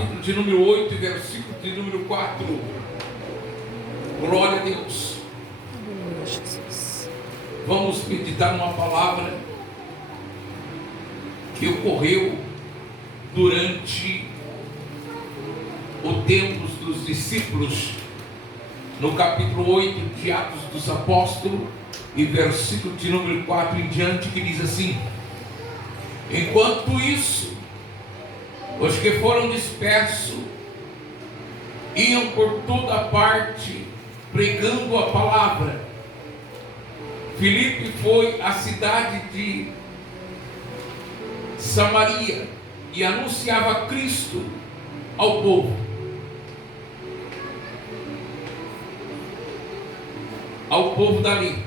capítulo de número 8, versículo de número 4. Glória a Deus. Aleluia, Jesus. Vamos meditar numa palavra que ocorreu durante o tempo dos discípulos, no capítulo 8 de Atos dos Apóstolos, e versículo de número 4 em diante, que diz assim: enquanto isso, os que foram dispersos iam por toda parte pregando a palavra. Filipe foi à cidade de Samaria e anunciava Cristo ao povo. Ao povo dali,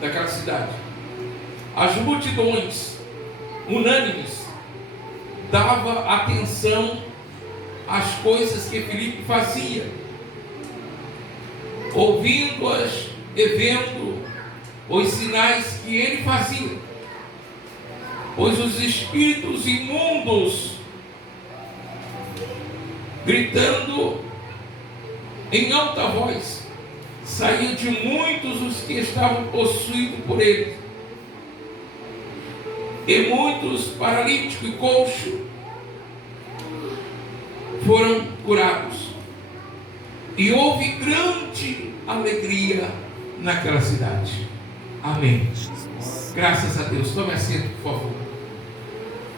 daquela cidade. As multidões unânimes davam atenção às coisas que Filipe fazia, ouvindo-as e vendo os sinais que ele fazia, pois os espíritos imundos, gritando em alta voz, saíam de muitos os que estavam possuídos por eles, e muitos paralíticos e coxos foram curados, e houve grande alegria naquela cidade. Amém. Graças a Deus. Tome assento, por favor.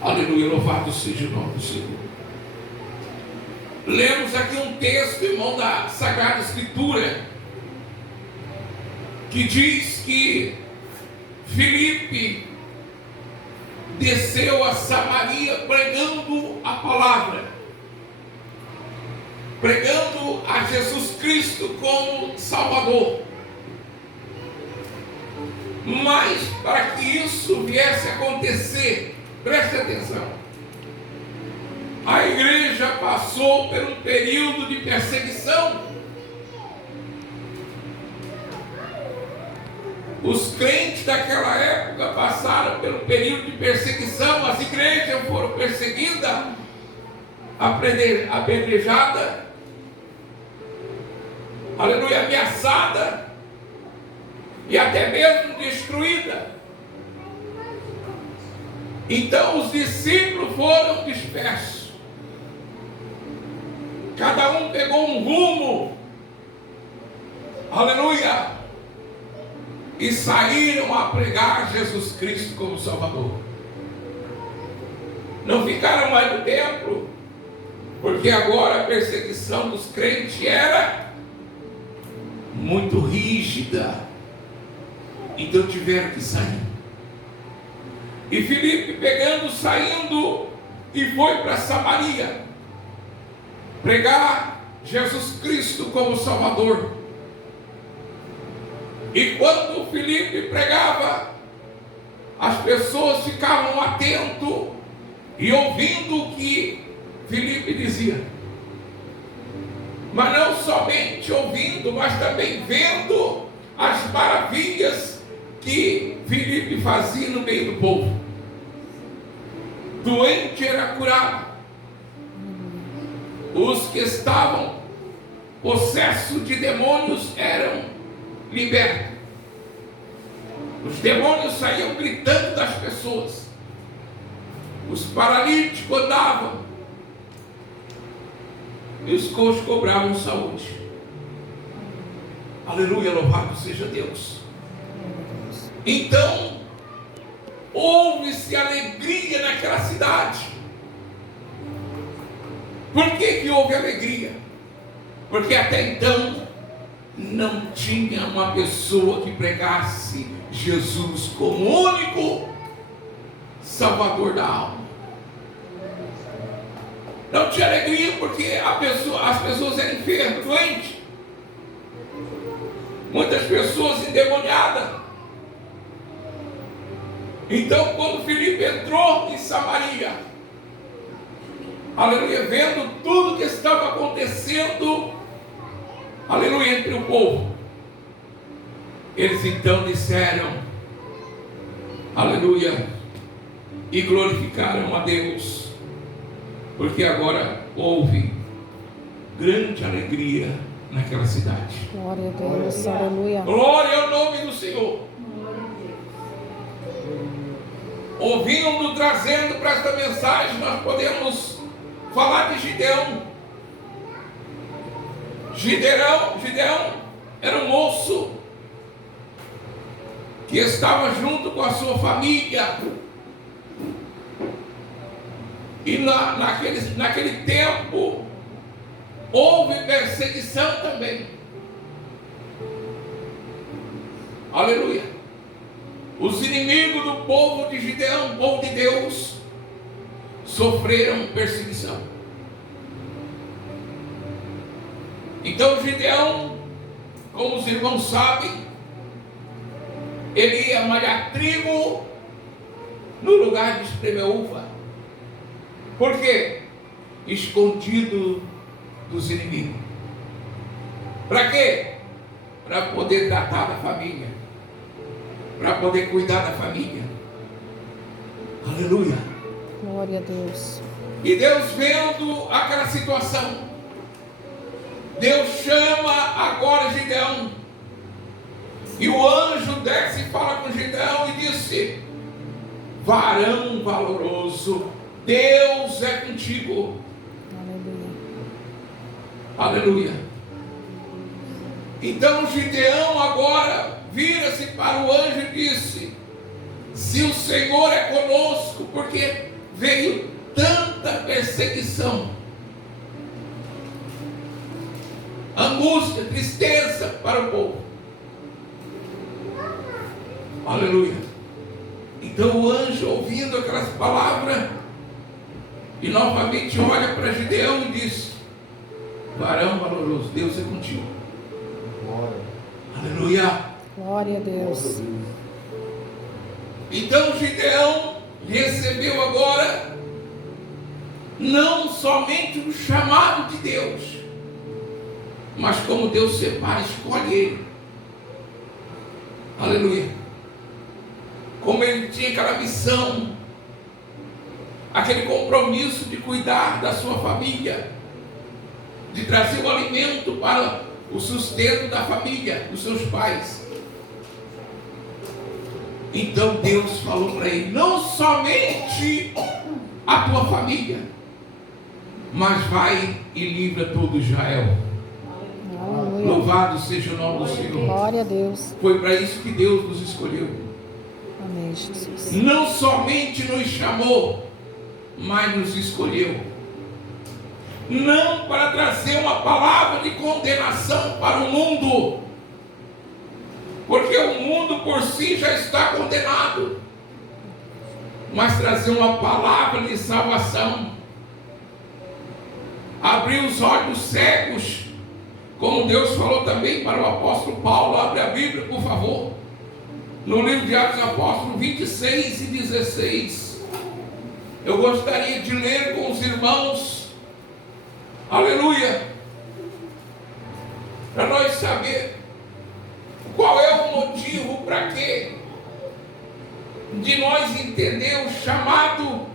Aleluia, louvado seja o nome do Senhor. Lemos aqui um texto, irmão, da Sagrada Escritura, que diz que Filipe desceu a Samaria pregando a palavra, pregando a Jesus Cristo como Salvador. Mas para que isso viesse a acontecer, preste atenção, a igreja passou por um período de perseguição. Os crentes daquela época passaram pelo período de perseguição. As igrejas foram perseguidas, apedrejadas, aleluia, ameaçada e até mesmo destruída. Então os discípulos foram dispersos, cada um pegou um rumo, aleluia, e saíram a pregar Jesus Cristo como Salvador. Não ficaram mais no templo, porque agora a perseguição dos crentes era muito rígida, então tiveram que sair. E Filipe saindo e foi para Samaria pregar Jesus Cristo como Salvador. E quando Filipe pregava, as pessoas ficavam atentas e ouvindo o que Filipe dizia, mas não somente ouvindo, mas também vendo as maravilhas que Filipe fazia no meio do povo. Doente era curado, os que estavam possessos de demônios eram libertos, os demônios saíam gritando das pessoas, os paralíticos andavam e os coxos cobravam saúde. Aleluia, louvado seja Deus. Então houve-se alegria naquela cidade. Por que houve alegria? Porque até então não tinha uma pessoa que pregasse Jesus como único Salvador da alma. Não tinha alegria porque as pessoas eram enfermas, doentes, muitas pessoas endemoniadas. Então quando Filipe entrou em Samaria, aleluia, vendo tudo que estava acontecendo, aleluia, entre o povo, eles então disseram, aleluia, e glorificaram a Deus. porque agora houve grande alegria naquela cidade. Glória a Deus, aleluia. Glória ao nome do Senhor. Ouvindo, trazendo para esta mensagem, nós podemos falar de Gideão. Gideão era um moço que estava junto com a sua família. E naquele tempo houve perseguição também. Aleluia. Os inimigos do povo de Gideão, povo de Deus, sofreram perseguição. Então Gideão, como os irmãos sabem, ele ia malhar trigo no lugar de espremer uva. Por quê? Escondido dos inimigos. Para quê? Para poder tratar da família, para poder cuidar da família. Aleluia. Glória a Deus. E Deus vendo aquela situação, Deus chama agora Gideão. E o anjo desce e fala com Gideão e disse: varão valoroso, Deus é contigo. Aleluia. Aleluia. Então Gideão agora vira-se para o anjo e disse: se o Senhor é conosco, porque veio tanta perseguição, angústia, tristeza para o povo. Aleluia. Então o anjo, ouvindo aquelas palavras, e novamente olha para Gideão e diz: varão valoroso, Deus é contigo. Aleluia. Glória a Deus. Então Gideão recebeu agora não somente o chamado de Deus, mas como Deus separa, escolhe ele. Aleluia. Como ele tinha aquela missão, aquele compromisso de cuidar da sua família, de trazer o alimento para o sustento da família, dos seus pais. Então Deus falou para ele: não somente a tua família, mas vai e livra todo Israel. Aleluia. Louvado seja o nome do Senhor. Glória a Deus. Foi para isso que Deus nos escolheu. Amém, Jesus. Não somente nos chamou, mas nos escolheu. Não para trazer uma palavra de condenação para o mundo, porque o mundo por si já está condenado, mas trazer uma palavra de salvação, abrir os olhos cegos, como Deus falou também para o apóstolo Paulo. Abre a Bíblia, por favor, no livro de Atos Apóstolos 26 e 16. Eu gostaria de ler com os irmãos. Aleluia. Para nós saber qual é o motivo, para quê, de nós entender o chamado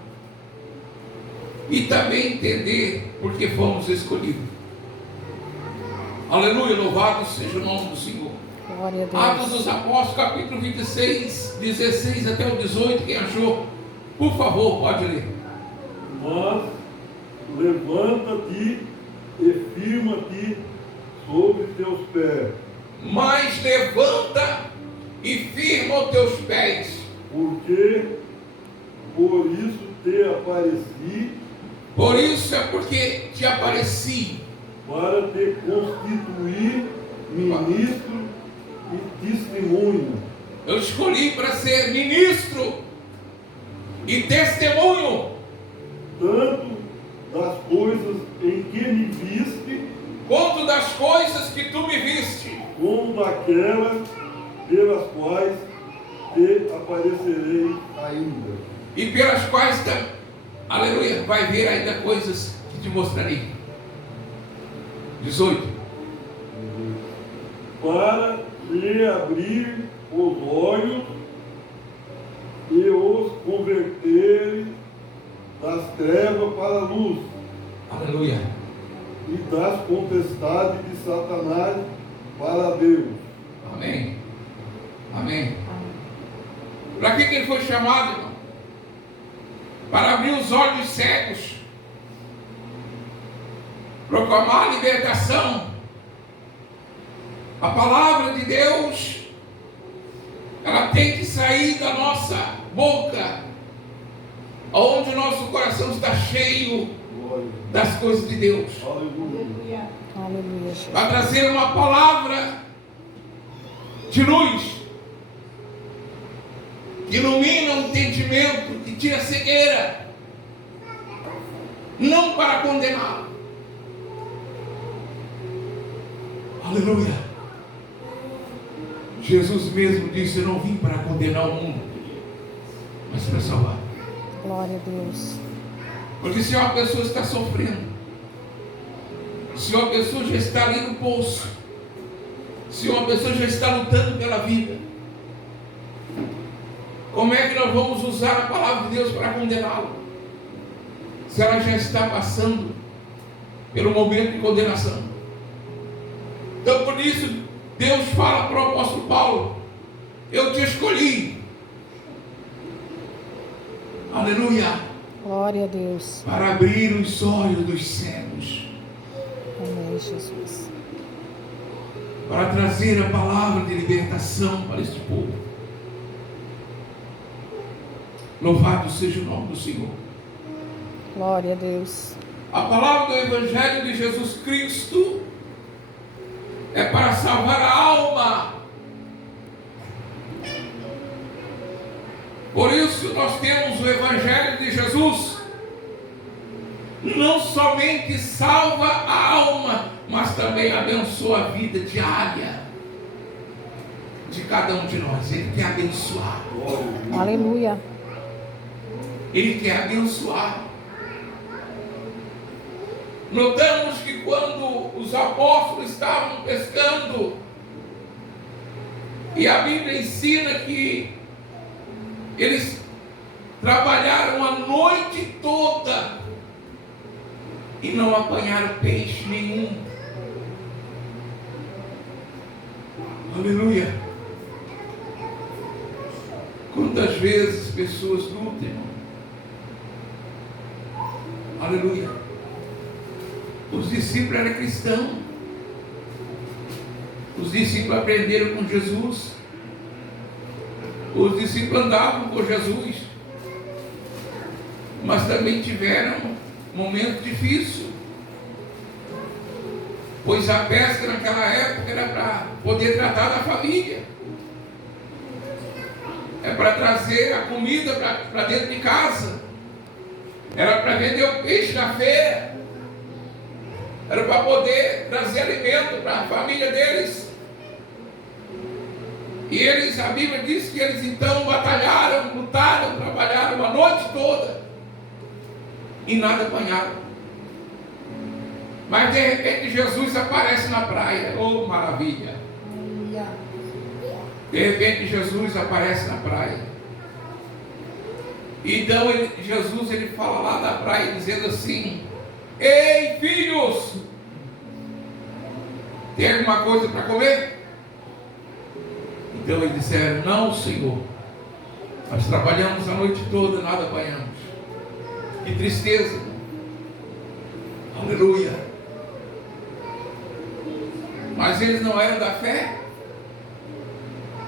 e também entender porque fomos escolhidos. Aleluia, louvado seja o nome do Senhor. Glória a Atos Deus. dos Apóstolos, capítulo 26, 16 até o 18, quem achou, por favor, pode ler. Mas levanta-te e firma-te sobre teus pés, Mas levanta e firma os teus pés, porque por isso te apareci, por isso é porque te apareci, para te constituir ministro e testemunho, eu escolhi para ser ministro e testemunho, tanto das coisas em que me viste, quanto das coisas que tu me viste, como daquelas pelas quais te aparecerei ainda. e pelas quais, aleluia, vai ver ainda coisas que te mostrarei. 18. Para lhe abrir os olhos e os converter das trevas para a luz, Aleluia. e das potestades de Satanás para Deus. Amém. Amém. Para que ele foi chamado, irmão? Para abrir os olhos cegos, proclamar a libertação. A palavra de Deus, ela tem que sair da nossa boca, onde o nosso coração está cheio Glória. das coisas de Deus. Aleluia. Aleluia, Jesus. Para trazer uma palavra de luz, que ilumina o entendimento, que tira a cegueira, não para condenar. Aleluia. Jesus mesmo disse: eu não vim para condenar o mundo, mas para salvar. Glória a Deus. Porque se uma pessoa está sofrendo, se uma pessoa já está ali no poço, se uma pessoa já está lutando pela vida, como é que nós vamos usar a palavra de Deus para condená-lo? Se ela já está passando pelo momento de condenação. Então por isso Deus fala para o apóstolo Paulo: eu te escolhi. Aleluia. Glória a Deus. Para abrir os olhos dos cegos, Amém, Jesus. para trazer a palavra de libertação para este povo. Louvado seja o nome do Senhor. Glória a Deus. A palavra do Evangelho de Jesus Cristo é para salvar a alma. Por isso nós temos o Evangelho de Jesus. Não somente salva a alma, mas também abençoa a vida diária de cada um de nós. Ele quer abençoar. Aleluia. Ele quer abençoar. Notamos que quando os apóstolos estavam pescando, e a Bíblia ensina que eles trabalharam a noite toda e não apanharam peixe nenhum. Aleluia. Quantas vezes pessoas lutam, irmão? Aleluia. Os discípulos eram cristãos. Os discípulos aprenderam com Jesus. Os discípulos andavam com Jesus. Mas também tiveram momento difícil. Pois a pesca naquela época era para poder tratar da família. É para trazer a comida para dentro de casa. Era para vender o peixe na feira. Era para poder trazer alimento para a família deles. E eles, a Bíblia diz que eles então batalharam, lutaram, trabalharam a noite toda e nada apanharam. Mas de repente Jesus aparece na praia. Oh, maravilha! De repente Jesus aparece na praia. Então Jesus ele fala lá da praia dizendo assim: ei, filhos, tem alguma coisa para comer? Então eles disseram: não, Senhor, nós trabalhamos a noite toda, nada apanhamos. Que tristeza. Aleluia. Mas eles não eram da fé?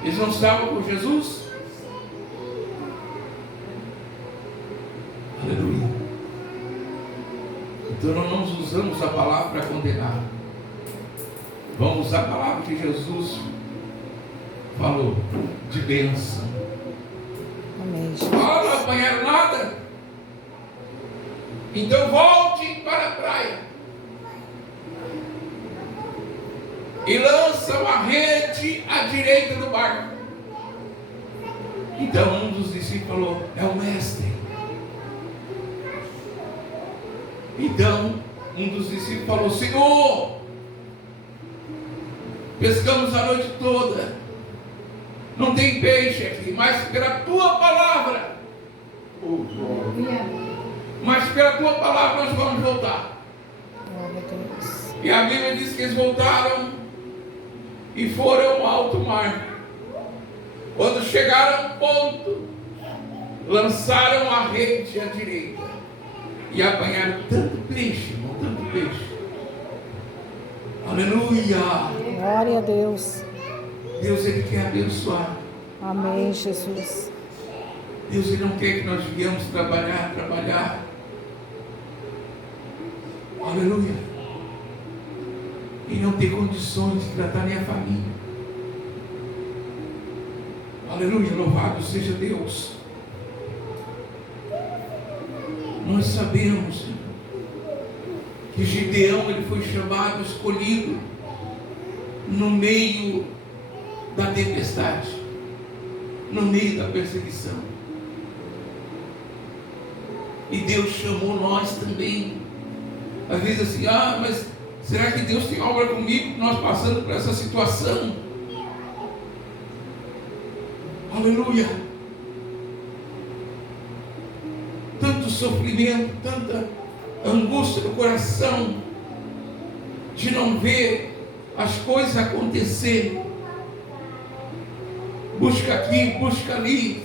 Eles não estavam com Jesus? Aleluia. Então nós não usamos a palavra para condenar. Vamos usar a palavra que Jesus falou, de bênção. Amém, Jesus. Ah, não apanharam nada? Então volte para a praia e lança uma rede à direita do barco. Então um dos discípulos falou: é o mestre. Então um dos discípulos falou: Senhor, pescamos a noite toda, não tem peixe aqui, mas pela tua palavra mas pela tua palavra nós vamos voltar. Glória a Deus. E a Bíblia diz que eles voltaram e foram ao alto mar. Quando chegaram ao ponto, lançaram a rede à direita e apanharam tanto peixe, irmão, tanto peixe. Aleluia! Glória a Deus. Deus, Ele quer abençoar. Amém, Jesus. Deus, Ele não quer que nós viemos trabalhar. Aleluia! E não ter condições de tratar nem a família. Aleluia! Louvado seja Deus. Nós sabemos que Gideão, ele foi chamado, escolhido no meio da tempestade, no meio da perseguição. E Deus chamou nós também. Às vezes assim, mas será que Deus tem obra comigo? Nós passando por essa situação. Aleluia! Tanto sofrimento, tanta angústia no coração, de não ver as coisas acontecerem. Busca aqui, busca ali.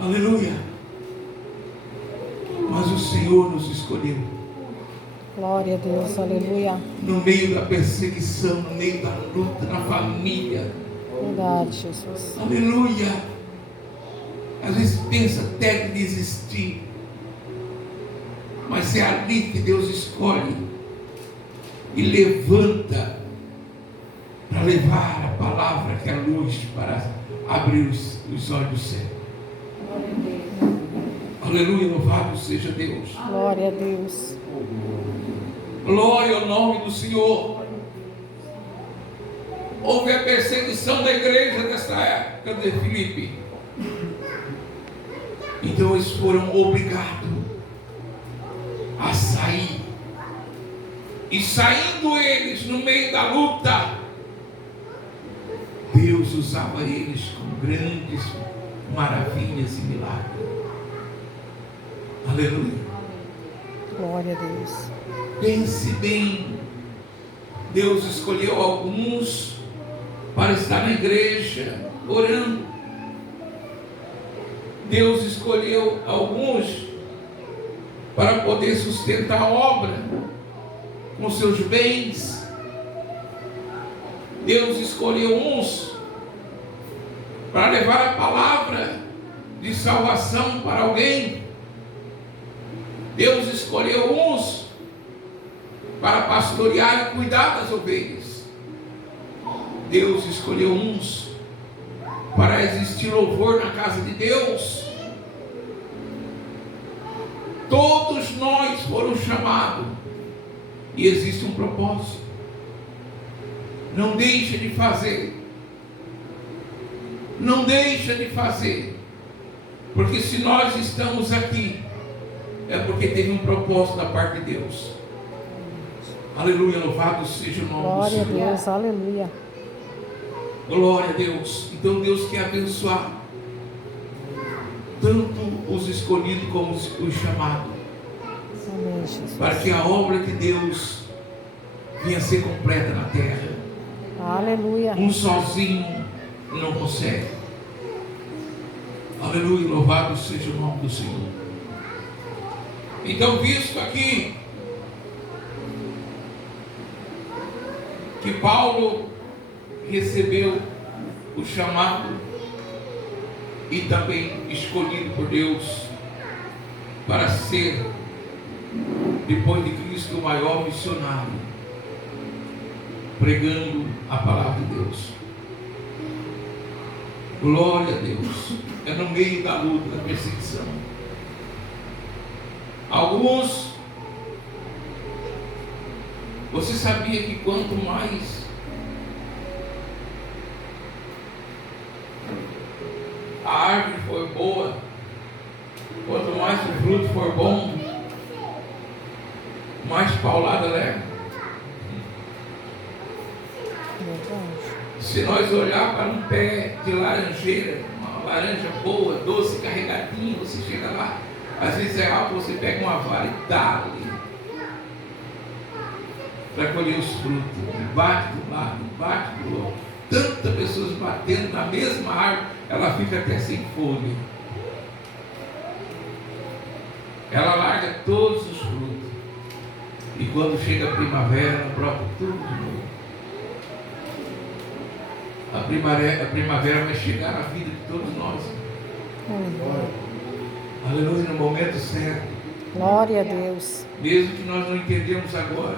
Aleluia! Mas o Senhor nos escolheu. Glória a Deus. Aleluia. No meio da perseguição, no meio da luta, na família. Verdade, Jesus. Aleluia! Às vezes pensa até em desistir. Mas é ali que Deus escolhe e levanta para levar a palavra que é a luz para abrir os olhos do céu. Aleluia, louvado seja Deus. Glória a Deus. Glória ao nome do Senhor. Houve a perseguição da igreja nessa época de Filipe. Então eles foram obrigados a sair. E saindo eles no meio da luta, Deus usava eles com grandes maravilhas e milagres. Aleluia. Glória a Deus. Pense bem. Deus escolheu alguns para estar na igreja orando. Deus escolheu alguns para poder sustentar a obra com seus bens. Deus escolheu uns para levar a palavra de salvação para alguém. Deus escolheu uns para pastorear e cuidar das ovelhas. Deus escolheu uns para existir louvor na casa de Deus. Todos nós foram chamados e existe um propósito. Não deixa de fazer. Não deixa de fazer. Porque se nós estamos aqui, é porque teve um propósito da parte de Deus. Aleluia, louvado seja o nome Glória a do Senhor. Deus. Aleluia. Glória a Deus. Então Deus quer abençoar tanto os escolhidos como os chamados, Amém, Jesus. para que a obra de Deus venha a ser completa na terra. Aleluia. Um sozinho não consegue. Aleluia, louvado seja o nome do Senhor. Então, visto aqui que Paulo recebeu o chamado e também escolhido por Deus para ser, depois de Cristo, o maior missionário, pregando a palavra de Deus. Glória a Deus. É no meio da luta, da perseguição. Alguns, você sabia que quanto mais a árvore for boa, quanto mais o fruto for bom, mais paulada leva? Verdade. Se nós olhar para um pé de laranjeira, uma laranja boa, doce, carregadinha, você chega lá, Às vezes é algo, você pega uma vara e dá ali para colher os frutos. Bate de um lado, bate do outro. Tantas pessoas batendo na mesma árvore, ela fica até sem folha. Ela larga todos os frutos. E quando chega a primavera, ela brota tudo de novo. A primavera vai chegar na vida de todos nós. Aleluia, no momento certo. Glória a Deus. Mesmo que nós não entendemos agora.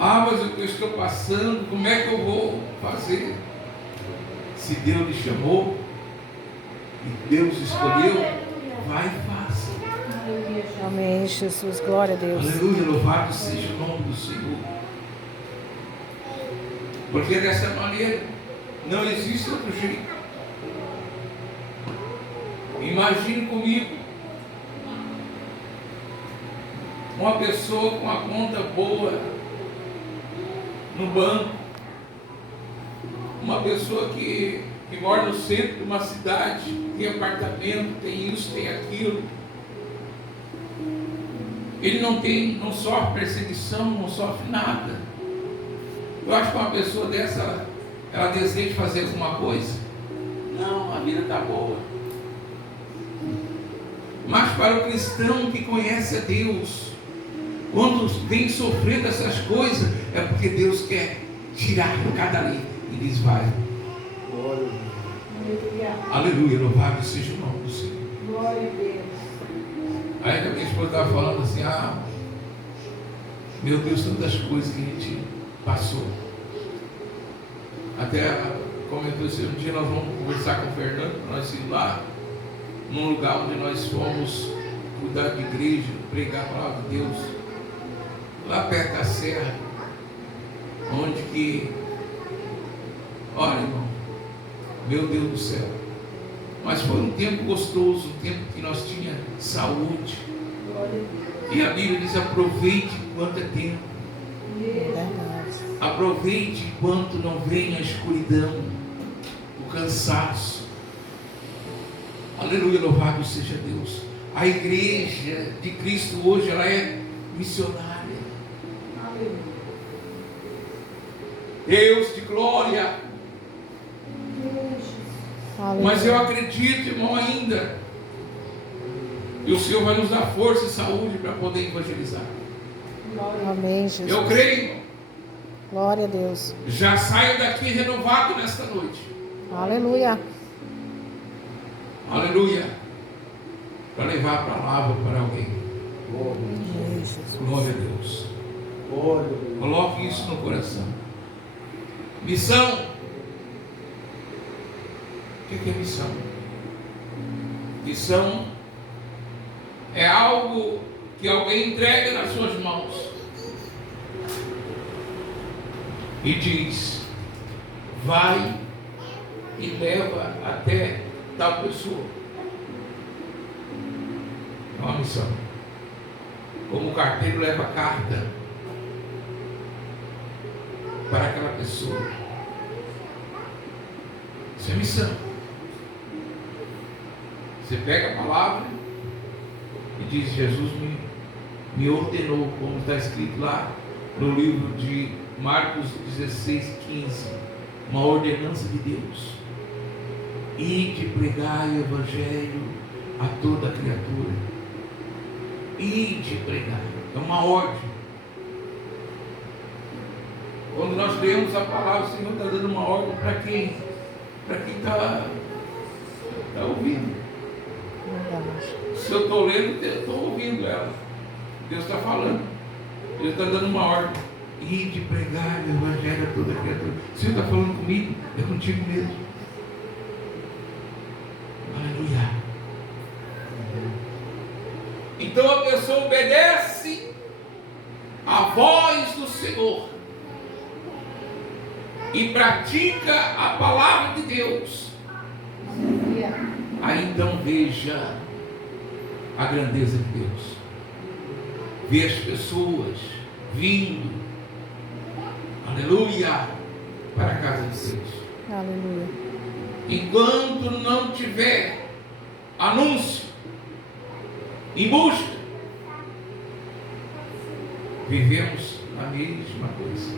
Ah, mas eu estou passando, como é que eu vou fazer? Se Deus lhe chamou, e Deus escolheu, vai e faça. Amém, Jesus. Glória a Deus. Aleluia, louvado seja o nome do Senhor. Porque dessa maneira, não existe outro jeito. Imagine comigo uma pessoa com a conta boa no banco, uma pessoa que mora no centro de uma cidade, tem apartamento, tem isso, tem aquilo. Ele não sofre perseguição, não sofre nada. Eu acho que uma pessoa dessa, ela deseja fazer alguma coisa. Não, a vida está boa. Mas para o cristão que conhece a Deus, quando vem sofrendo essas coisas, é porque Deus quer tirar cada lei e diz: vai. Glória a Deus. Aleluia, louvado seja o nome do Senhor. Glória a Deus. Aí a minha esposa estava falando assim: meu Deus, tantas coisas que a gente passou. Até comentou assim: um dia nós vamos conversar com o Fernando, para nós ir lá, num lugar onde nós fomos cuidar de igreja, pregar a palavra de Deus, lá perto da serra, onde que, olha, irmão, meu Deus do céu, mas foi um tempo gostoso, um tempo que nós tínhamos saúde, e a Bíblia diz: aproveite enquanto é tempo, Verdade. aproveite enquanto não vem a escuridão, o cansaço. Aleluia, louvado seja Deus. A igreja de Cristo hoje, ela é missionária. Deus de glória. Mas eu acredito, irmão, ainda, e o Senhor vai nos dar força e saúde para poder evangelizar. Amém, Jesus. Eu creio, irmão. Glória a Deus. Já saio daqui renovado nesta noite. Aleluia. Aleluia. Para levar a palavra para alguém. Amém, Jesus. Glória a Deus. Glória a Deus. Coloque isso no coração. Missão. O que é missão? Missão é algo que alguém entrega nas suas mãos e diz: vai e leva até tal pessoa. É uma missão. Como o carteiro leva carta para aquela pessoa. Isso é missão. Você pega a palavra e diz: Jesus me ordenou, como está escrito lá no livro de Marcos 16:15, uma ordenança de Deus: ide pregar o evangelho a toda criatura. Ide pregar, é uma ordem. Quando nós lemos a palavra, o Senhor está dando uma ordem para quem? Para quem está ouvindo. Verdade. Se eu estou lendo, eu estou ouvindo ela. Deus está falando. Ele está dando uma ordem: ide pregar o evangelho a toda criatura. O Senhor está falando comigo, é contigo mesmo. Aleluia. Então a pessoa obedece à voz do Senhor e pratica a palavra de Deus. Aí então veja a grandeza de Deus. Vê as pessoas vindo, aleluia, para a casa de Deus. Aleluia. Enquanto não tiver anúncio, em busca. Vivemos a mesma coisa.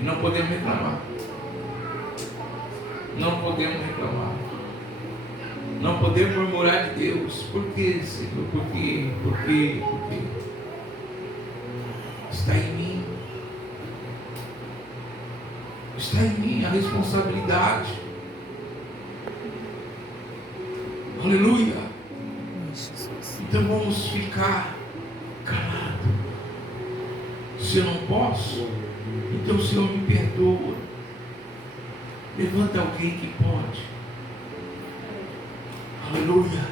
E não podemos reclamar. Não podemos reclamar. Não podemos murmurar de Deus. Por quê, Senhor? Por quê? Por quê? Por quê? Está em mim. Está em mim a responsabilidade. Aleluia. Então vamos ficar calados. Se eu não posso, então o Senhor me perdoa. Levanta alguém que pode. Aleluia.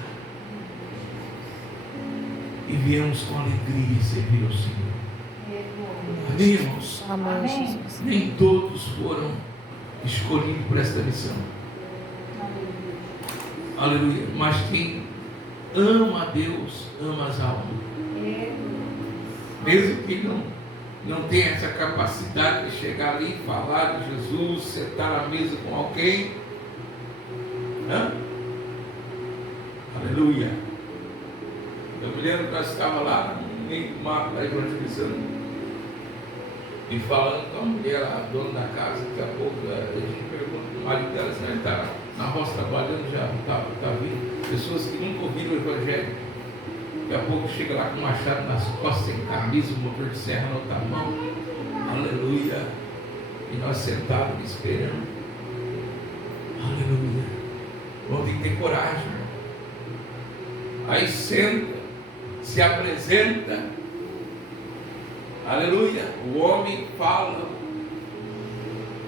E viemos com alegria servir ao Senhor. Amém, irmãos? Amém, Jesus. Nem todos foram escolhidos por esta missão. Aleluia. Mas quem ama a Deus, ama as almas. Mesmo que não tenha essa capacidade de chegar ali e falar de Jesus, sentar à mesa com alguém. Aleluia. Eu me lembro que nós estávamos lá no meio do mato, da evangelizando. E falando com a mulher, a dona da casa, daqui a pouco a gente pergunta para o marido dela se ele está na roça trabalhando, já está vindo. Pessoas que nunca ouviram o Evangelho. Daqui a pouco chega lá com um machado nas costas, sem camisa, um motor de serra na outra mão. Aleluia. E nós sentados esperando. Aleluia. Vamos ter que ter coragem. Aí senta, se apresenta. Aleluia. O homem fala.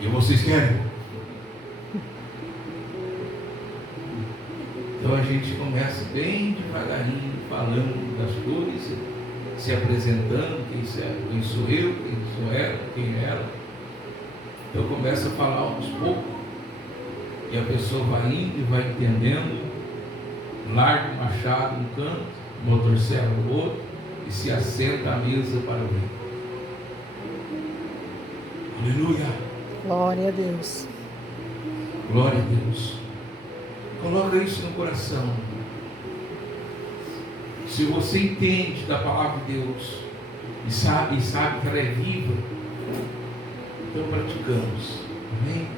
E vocês querem? Então a gente começa bem devagarinho, falando das coisas, se apresentando, quem sou eu, quem sou ela, quem é ela. Então começa a falar aos poucos. E a pessoa vai indo e vai entendendo. Larga o machado um canto, o motosserra no outro, e se assenta à mesa para ouvir. Aleluia. Glória a Deus. Glória a Deus. Coloca isso no coração. Se você entende da palavra de Deus e sabe que ela é viva, então praticamos. Amém?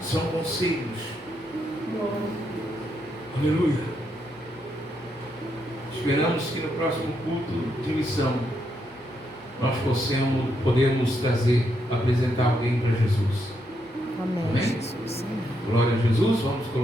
São conselhos. Aleluia. Esperamos que no próximo culto de missão nós podemos apresentar alguém para Jesus. Amém. Amém? Jesus. Glória a Jesus. Vamos colocar.